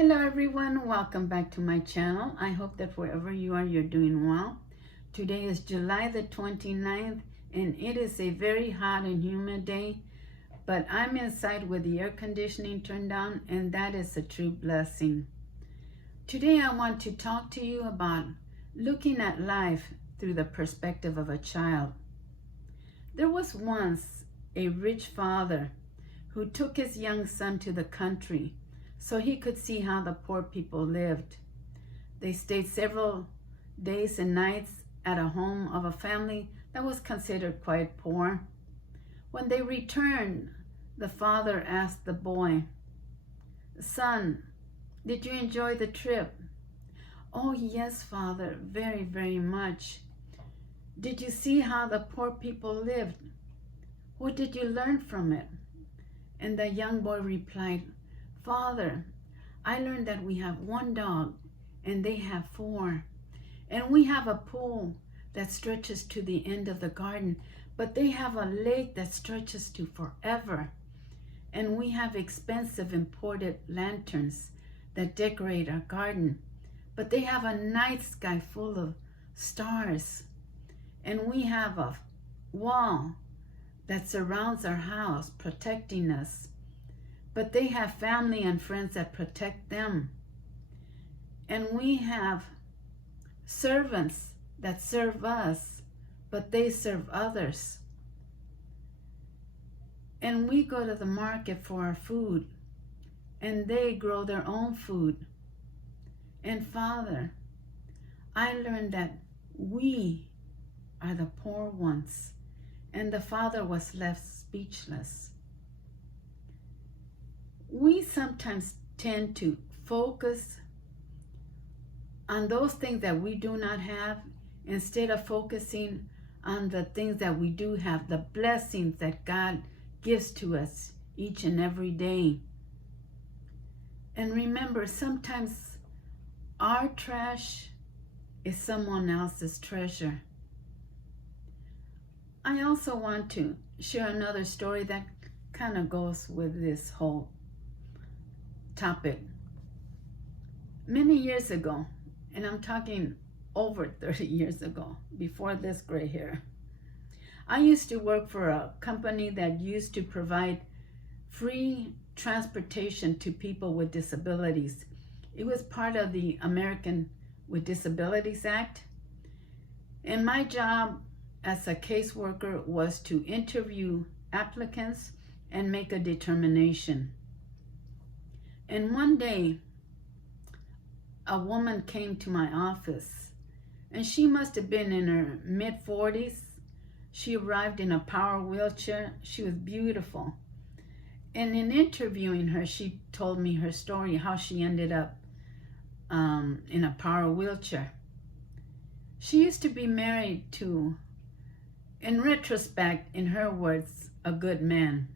Hello everyone, welcome back to my channel. I hope that wherever you are, you're doing well. Today is July the 29th and it is a very hot and humid day, but I'm inside with the air conditioning turned on and that is a true blessing. Today I want to talk to you about looking at life through the perspective of a child. There was once a rich father who took his young son to the country so he could see how the poor people lived. They stayed several days and nights at a home of a family that was considered quite poor. When they returned, the father asked the boy, "Son, did you enjoy the trip?" "Oh yes, father, very, very much." "Did you see how the poor people lived? What did you learn from it?" And the young boy replied, "Father, I learned that we have one dog and they have four. And we have a pool that stretches to the end of the garden, but they have a lake that stretches to forever. And we have expensive imported lanterns that decorate our garden, but they have a night sky full of stars. And we have a wall that surrounds our house, protecting us, but they have family and friends that protect them. And we have servants that serve us, but they serve others. And we go to the market for our food, and they grow their own food. And Father, I learned that we are the poor ones." And the father was left speechless. We sometimes tend to focus on those things that we do not have instead of focusing on the things that we do have, the blessings that God gives to us each and every day. And remember, sometimes our trash is someone else's treasure. I also want to share another story that kind of goes with this whole topic. Many years ago, and I'm talking over 30 years ago, before this gray hair, I used to work for a company that used to provide free transportation to people with disabilities. It was part of the American with Disabilities Act. And my job as a caseworker was to interview applicants and make a determination. And one day, a woman came to my office, and she must have been in her mid-40s. She arrived in a power wheelchair. She was beautiful. And in interviewing her, she told me her story, how she ended up in a power wheelchair. She used to be married to, in retrospect, in her words, a good man.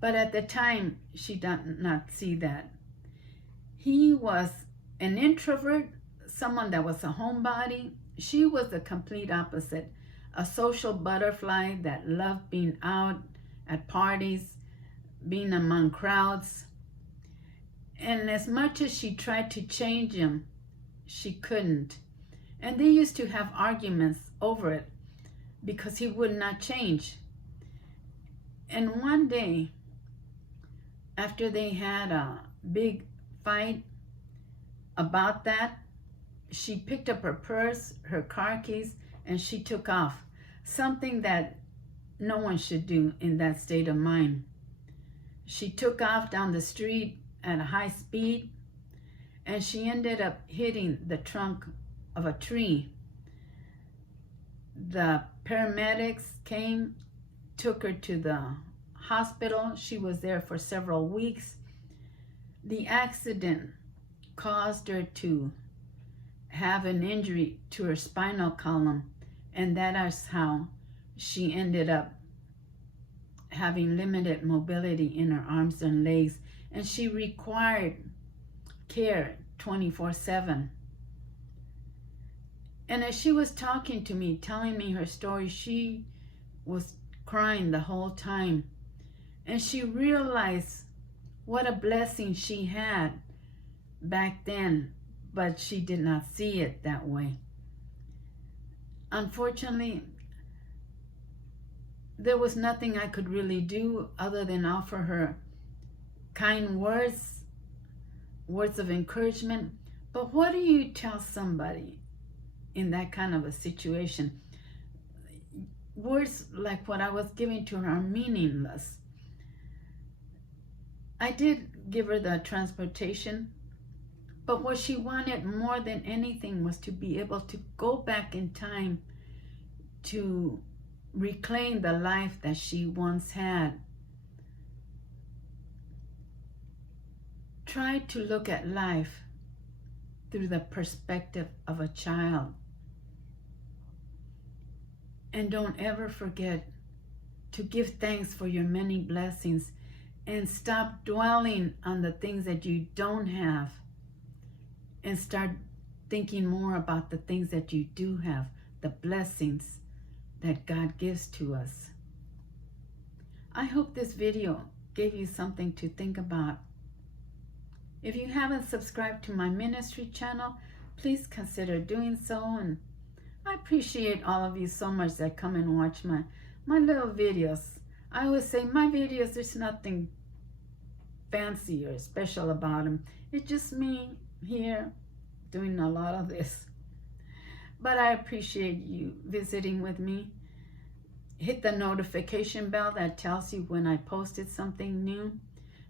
But at the time, she did not see that. He was an introvert, someone that was a homebody. She was the complete opposite, a social butterfly that loved being out at parties, being among crowds. And as much as she tried to change him, she couldn't. And they used to have arguments over it because he would not change. And one day, after they had a big fight about that, she picked up her purse, her car keys, and she took off. Something that no one should do in that state of mind. She took off down the street at a high speed, and she ended up hitting the trunk of a tree. The paramedics came, took her to the hospital. She was there for several weeks. The accident caused her to have an injury to her spinal column, and that is how she ended up having limited mobility in her arms and legs, and she required care 24/7. And as she was talking to me, telling me her story, she was crying the whole time. And she realized what a blessing she had back then, but she did not see it that way. Unfortunately, there was nothing I could really do other than offer her kind words, words of encouragement. But what do you tell somebody in that kind of a situation? Words like what I was giving to her are meaningless. I did give her the transportation, but what she wanted more than anything was to be able to go back in time to reclaim the life that she once had. Try to look at life through the perspective of a child. And don't ever forget to give thanks for your many blessings, and stop dwelling on the things that you don't have, and start thinking more about the things that you do have, the blessings that God gives to us. I hope this video gave you something to think about. If you haven't subscribed to my ministry channel, please consider doing so, and I appreciate all of you so much that come and watch my little videos. I always say my videos, there's nothing fancy or special about them. It's just me here doing a lot of this. But I appreciate you visiting with me. Hit the notification bell that tells you when I posted something new.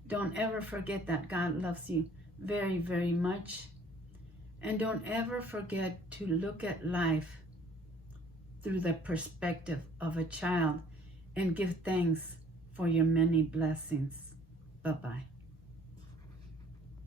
Don't ever forget that God loves you very, very much. And don't ever forget to look at life through the perspective of a child, and give thanks for your many blessings. Bye-bye.